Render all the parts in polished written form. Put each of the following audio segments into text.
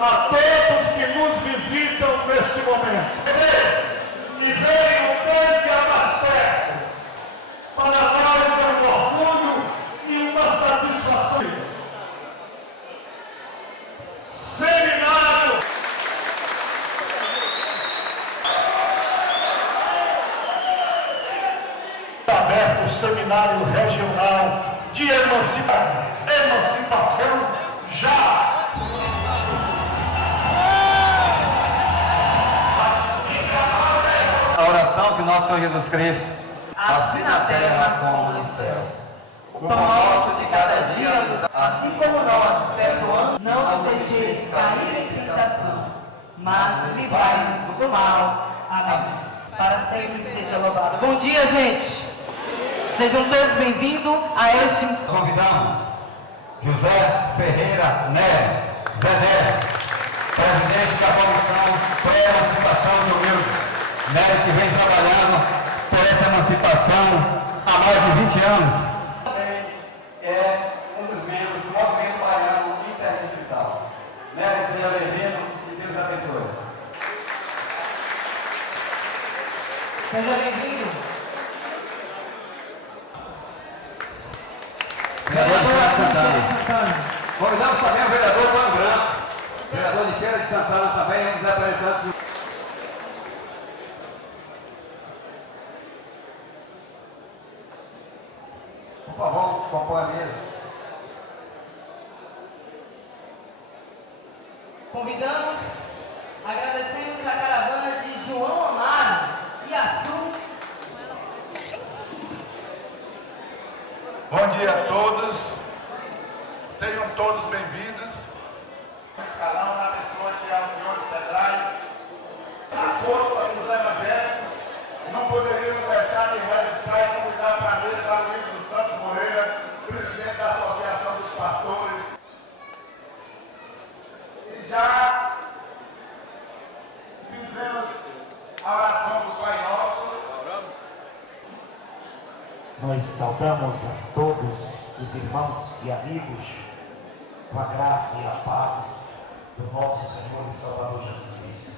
a todos que nos visitam neste momento. E venham desde a mais perto. Para nós é um orgulho e uma satisfação. Seminário. Aberto o Seminário Regional de Emancipação já. A oração que nosso Senhor Jesus Cristo, assim na terra como nos céus. O pão nosso de cada dia, assim como nós perdoamos, não nos deixeis cair em tentação, mas livrai-nos do mal. Amém. Para sempre seja louvado. Bom dia, gente. Sejam todos bem-vindos a este... Convidamos José Ferreira Nery, Zé Nery, presidente da Comissão Pré-Emancipação do Humilde. Nery, que vem trabalhando por essa emancipação há mais de 20 anos. Também é um dos membros do Movimento Baiano Interdistrital. Nery, seja bem-vindo e Deus abençoe. Seja bem-vindo. Vereador de Feira de Santana. Convidamos também o vereador Antônio Branco, vereador de Feira de Santana também, um dos representantes do... Por favor, compõe a mesa. Convidamos, agradecemos a caravana de João Amaro e Açu. Bom dia a todos, sejam todos bem-vindos. Escalão na pessoa de Alcione Cedrais, a força dos evangélicos, não poderíamos deixar de registrar e convidar para a mesa a Luiz dos Santos Moreira, presidente da Associação dos Pastores. E já fizemos a oração do Pai Nosso. Nós saudamos a todos os irmãos e amigos com a graça e a paz do nosso Senhor e Salvador Jesus Cristo.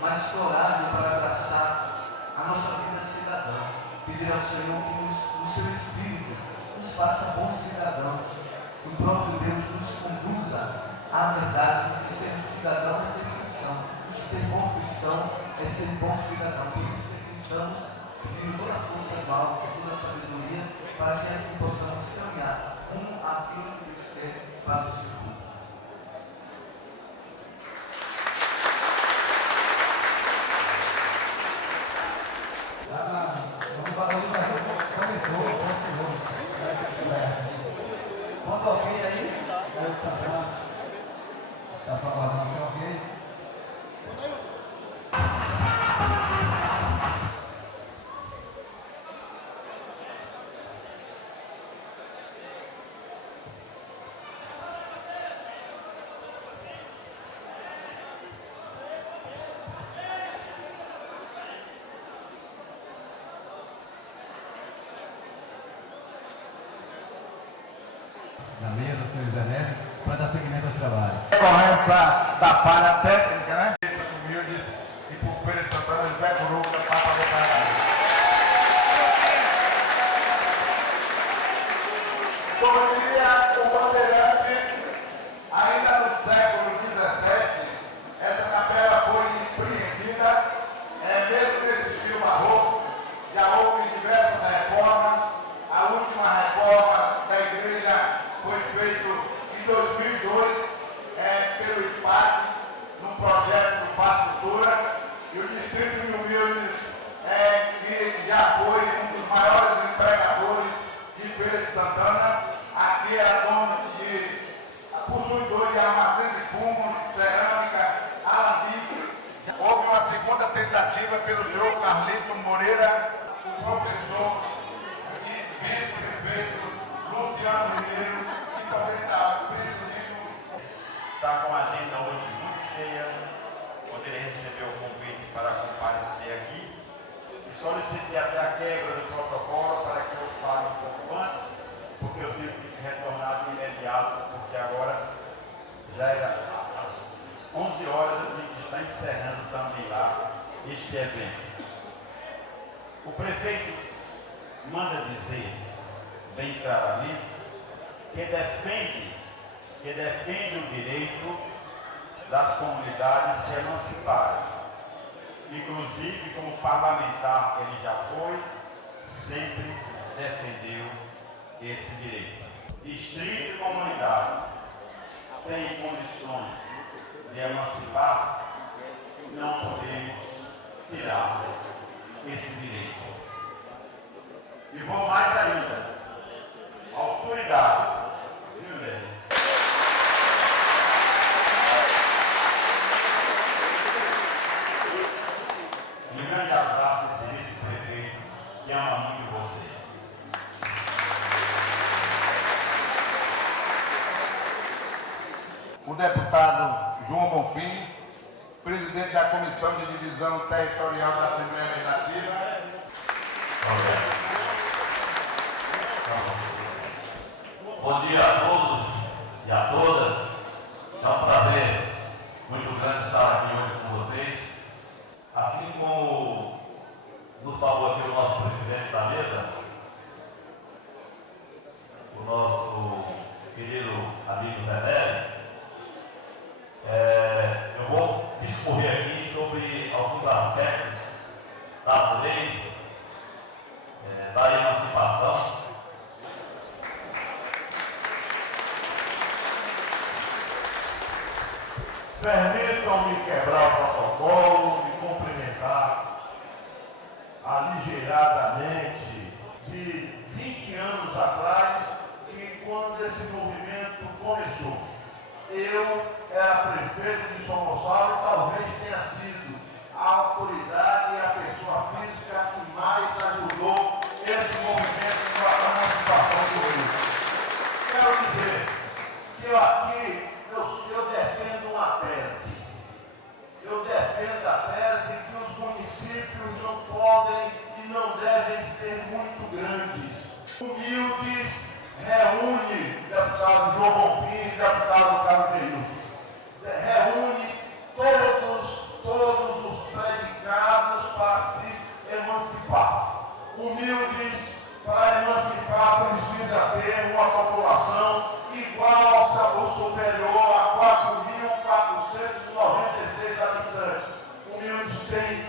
Mas coragem para abraçar a nossa vida cidadã. Pedir ao Senhor que no seu Espírito nos faça bons cidadãos. Que o próprio Deus nos conduza à verdade de que ser cidadão é ser cristão. E ser bom cristão é ser bom cidadão. Por isso que cristãos pedindo toda a força do alto, toda a sabedoria, para que assim possamos caminhar rumo àquilo que Deus quer para o seu povo. Quando alguém aí, Deus está falando de alguém. Na mesa, o senhor Zé Nery, para dar seguimento ao trabalho. Decorrência da falha técnica, né? Humildes e por Feira de Santana, José Curuca, Papa do Paraná. Como diria o Bandeirante, ainda no século XVII, essa capela foi empreendida, mesmo nesse estilo barroco, já houve diversas reformas. A última reforma da igreja foi feita em 2002 pelo IPAC, num projeto do Faz Cultura, e o Distrito de Humildes, que já foi um dos maiores empregadores de Feira de Santana, aqui era dono possuidor de armazém de fumos, cerâmica, alambique. Houve uma segunda tentativa pelo senhor Carlito Moreira, o professor e vice-prefeito Luciano Ribeiro, que também está presidindo. Está com a agenda hoje muito cheia, poder receber o convite para comparecer aqui. E solicitei até a quebra do protocolo para que eu fale um pouco antes, porque eu tive que retornar de imediato, porque agora já era encerrando também lá este evento. O prefeito manda dizer bem claramente que defende o direito das comunidades se emanciparem. Inclusive, como parlamentar que ele já foi, sempre defendeu esse direito. Distrito e comunidade têm condições de emancipar-se, não podemos tirá-las esse direito. E vou mais ainda, autoridades, viu, velho? Um grande abraço desse vice-prefeito que ama muito vocês. O deputado João Bonfim, presidente da Comissão de Divisão Territorial da Assembleia Legislativa. Bom dia a todos e a todas. É um prazer muito grande estar aqui hoje com vocês. Assim como nos falou aqui o nosso presidente da mesa, o nosso querido amigo Zé Nery, eu vou discorrer aqui sobre alguns aspectos das leis da emancipação. Permitam-me quebrar o protocolo e cumprimentar aligeiradamente de 20 anos atrás, que quando esse movimento começou. Eu era prefeito de São Gonçalo e talvez tenha sido a autoridade e a pessoa física que mais ajudou esse movimento na emancipação do Rio. Quero dizer que eu aqui eu defendo uma tese. Eu defendo a tese que os municípios não podem e não devem ser muito grandes. Humildes reúne, deputado João Bonfim e deputado Carlos Deilson, reúne todos os predicados para se emancipar. Humildes, para emancipar, precisa ter uma população igual ou superior a 4.496 habitantes. Humildes tem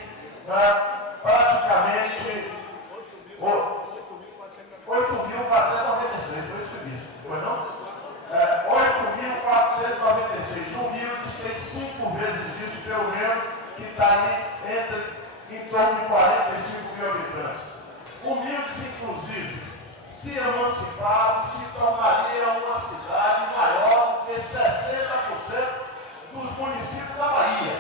praticamente 8.496, foi isso que eu disse, foi não? 8.496. Humildes tem 5 vezes isso, pelo menos, que está aí em torno de 45 mil habitantes. Humildes, inclusive, se emanciparam, se tornaria uma cidade maior que 60% dos municípios da Bahia.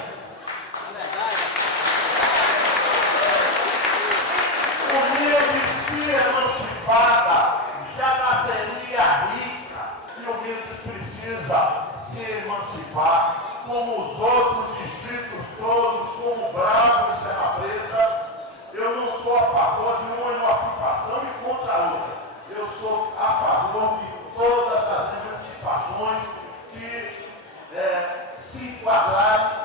Humildes, se emancipada, já nasceria rica. E Humildes precisa se emancipar, como os outros distritos todos, como Bravo e Serra Preta. Eu não sou a favor de uma emancipação e contra a outra. Eu sou a favor de todas as emancipações que se enquadrarem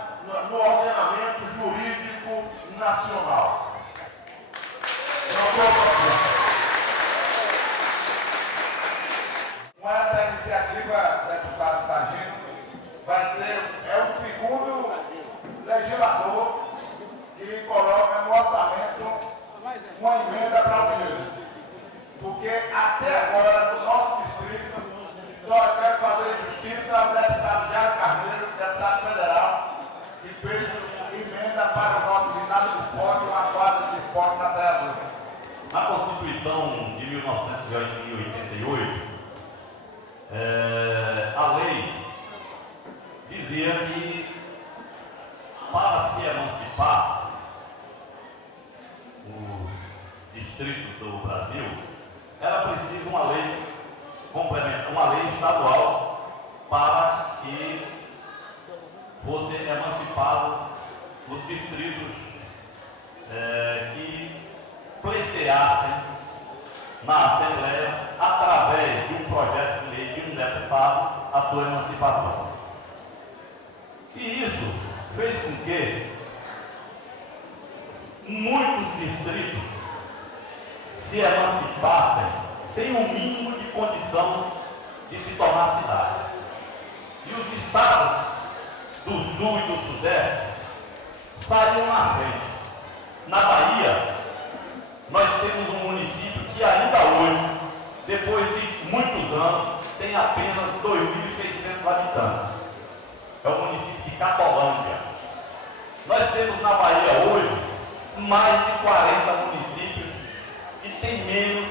no ordenamento jurídico nacional. Com essa iniciativa, deputado Tagino, é o segundo legislador que coloca no orçamento uma emenda para o Humildes. Porque até agora, no nosso distrito, só quero fazer justiça ao deputado Jairo Carneiro, deputado federal, que fez emenda para o nosso ginásio de esporte, uma quadra de esporte na Terra Bruta. Na Constituição de 1988, a lei dizia que para se emancipar os distritos do Brasil, era preciso uma lei complementar, uma lei estadual para que fosse emancipado os distritos que pleiteassem na Assembleia, através de um projeto de lei de um deputado, a sua emancipação. E isso fez com que muitos distritos se emancipassem sem o mínimo de condição de se tornar cidade. E os estados do Sul e do Sudeste saíram na frente. Na Bahia, nós temos um município que ainda hoje, depois de muitos anos, tem apenas 2.600 habitantes. É o município de Catolândia. Nós temos na Bahia hoje mais de 40 municípios que têm menos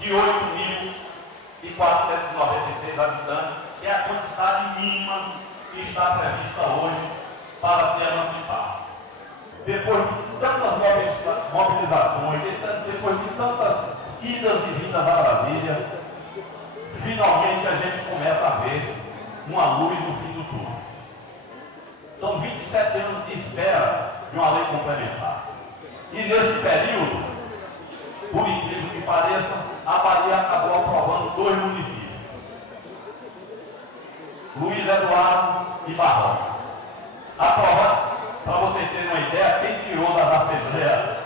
de 8.496 habitantes, que é a quantidade mínima que está prevista hoje para se emancipar. Depois de tantas mobilizações, depois de tantas idas e vindas a Brasília, finalmente a gente começa a ver uma luz no fim do túnel. São 27 anos de espera de uma lei complementar. E nesse período, por incrível que pareça, a Bahia acabou aprovando 2 municípios: Luiz Eduardo e Barroca. Aprovando, para vocês terem uma ideia, quem tirou da Assembleia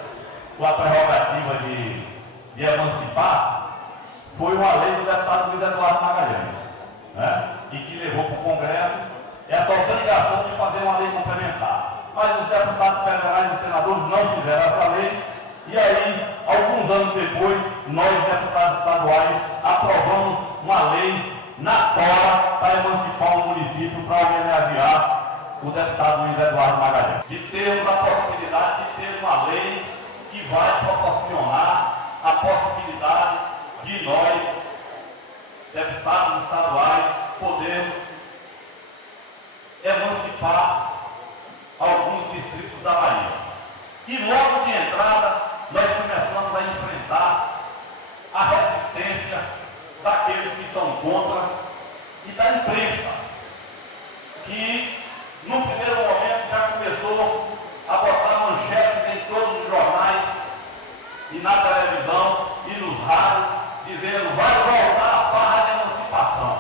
a prerrogativa de emancipar foi uma lei do deputado Luiz Eduardo Magalhães, né? E que levou para o Congresso essa obrigação de fazer uma lei complementar. Mas os deputados federais e os senadores não fizeram essa lei, e aí, alguns anos depois, nós, deputados estaduais, aprovamos uma lei na tora para emancipar o município, para homenagear o deputado Luiz Eduardo Magalhães. De termos a possibilidade de ter uma lei que vai proporcionar a possibilidade de nós, deputados estaduais, podermos emancipar alguns distritos da Bahia. E logo de entrada, nós começamos a enfrentar a resistência daqueles que são contra e da imprensa, que no primeiro momento já começou a botar manchetes em todos os jornais e na televisão e nos rádios, dizendo: vai voltar a farra de emancipação.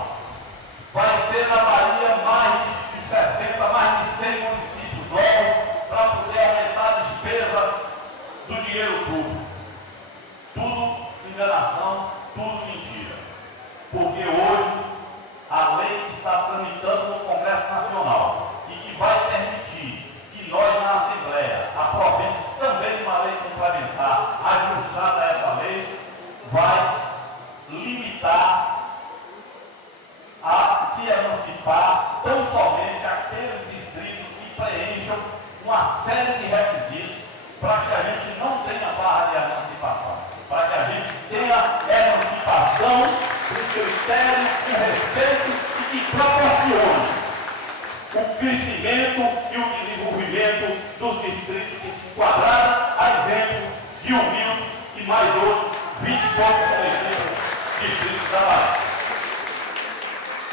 Vai ser na Bahia mais de 60, mais de 100 municípios novos para poder aumentar a despesa do dinheiro público. Tudo enganação, tudo mentira. Porque hoje a lei que está tramitando no Congresso Nacional e que vai permitir que nós na Assembleia aprovemos também uma lei complementar ajustada a essa lei, vai limitar a se emancipar tão somente aqueles distritos que preencham uma série de requisitos para que a gente não tenha barra de emancipação, para que a gente tenha emancipação dos critérios de respeito e que proporcione o crescimento e o desenvolvimento dos distritos que se enquadraram, a exemplo de Humilde e mais outros 20 e poucos distritos da Bahia.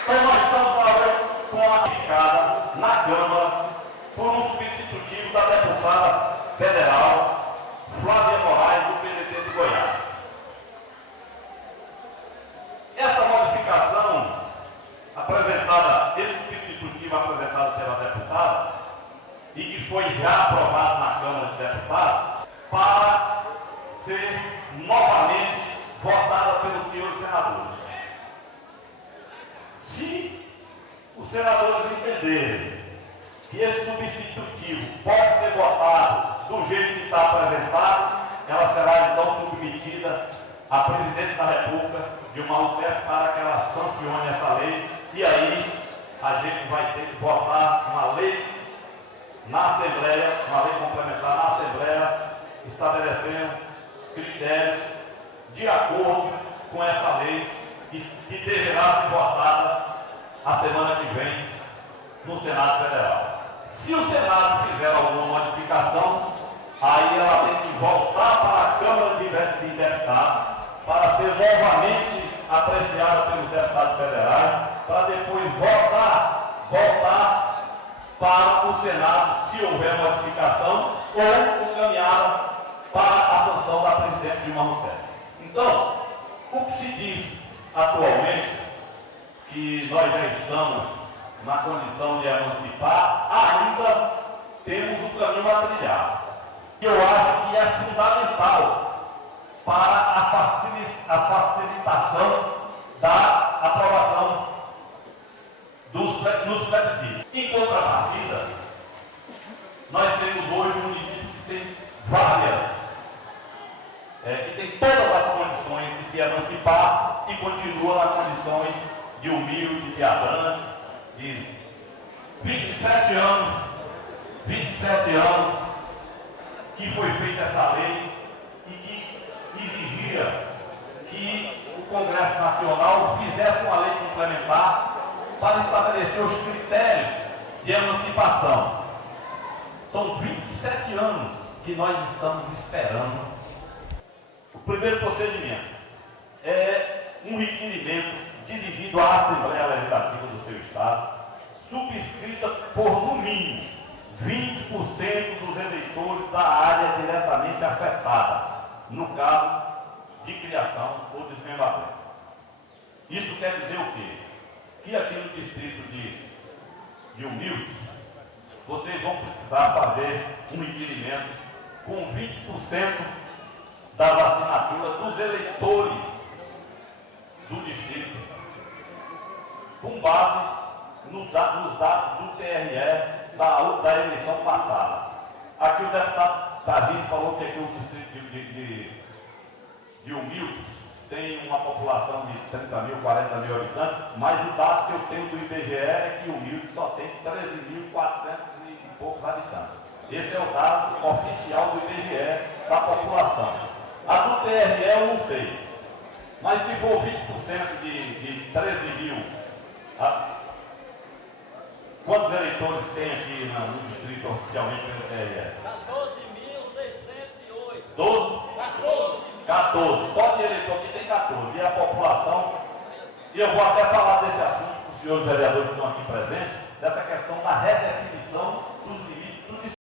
Então nós estamos falando com a indicada na Câmara por um substitutivo da deputada federal Flávia Moraes, do PDT de Goiás. Essa modificação apresentada, esse substitutivo apresentado pela deputada e que foi já aprovado na Câmara de Deputados, para ser novamente votada pelos senhores senadores. Se os senadores entenderem que esse substitutivo pode ser votado do jeito que está apresentado, ela será então submetida à Presidente da República, Dilma Rousseff, para que ela sancione essa lei, e aí a gente vai ter que votar uma lei na Assembleia, uma lei complementar na Assembleia, estabelecendo critérios de acordo com essa lei que deverá ser votada a semana que vem no Senado Federal. Se o Senado fizer alguma modificação, aí ela tem que voltar para a Câmara de Deputados para ser novamente apreciada pelos deputados federais, para depois voltar para o Senado, se houver modificação, ou encaminhada para a sanção da presidente Dilma Rousseff. Então, o que se diz atualmente, que nós já estamos na condição de emancipar, ainda temos um caminho a trilhar. E eu acho que é fundamental para a facilitação da aprovação nos plebiscitos. Em contrapartida, nós temos hoje municípios que têm que tem todas as condições de se emancipar e continua nas condições de humilde, de adantes, de 27 anos que foi feita essa lei e que exigia que o Congresso Nacional fizesse uma lei complementar para estabelecer os critérios de emancipação. São 27 anos que nós estamos esperando. O primeiro procedimento é um requerimento dirigido à Assembleia Legislativa do seu Estado, subscrita por, no mínimo, 20% dos eleitores da área diretamente afetada, no caso de criação ou desmembramento. Isso quer dizer o quê? Que aqui no distrito de Humilde, vocês vão precisar fazer um requerimento com 20% da assinatura dos eleitores do distrito, com base nos dados do TRE da eleição passada. Aqui o deputado Targino falou que aqui o distrito de Humilde tem uma população de 30 mil, 40 mil habitantes, mas o dado que eu tenho do IBGE é que Humilde só tem 13.400 e poucos habitantes. Esse é o dado oficial do IBGE da população. A do TRE eu não sei, mas se for 20% de 13 mil, quantos eleitores tem aqui no distrito oficialmente pelo TRE? 14.608. 12? 14. Só de eleitor aqui tem 14. E a população, e eu vou até falar desse assunto com os senhores vereadores que estão aqui presentes, dessa questão da redefinição dos limites do distrito.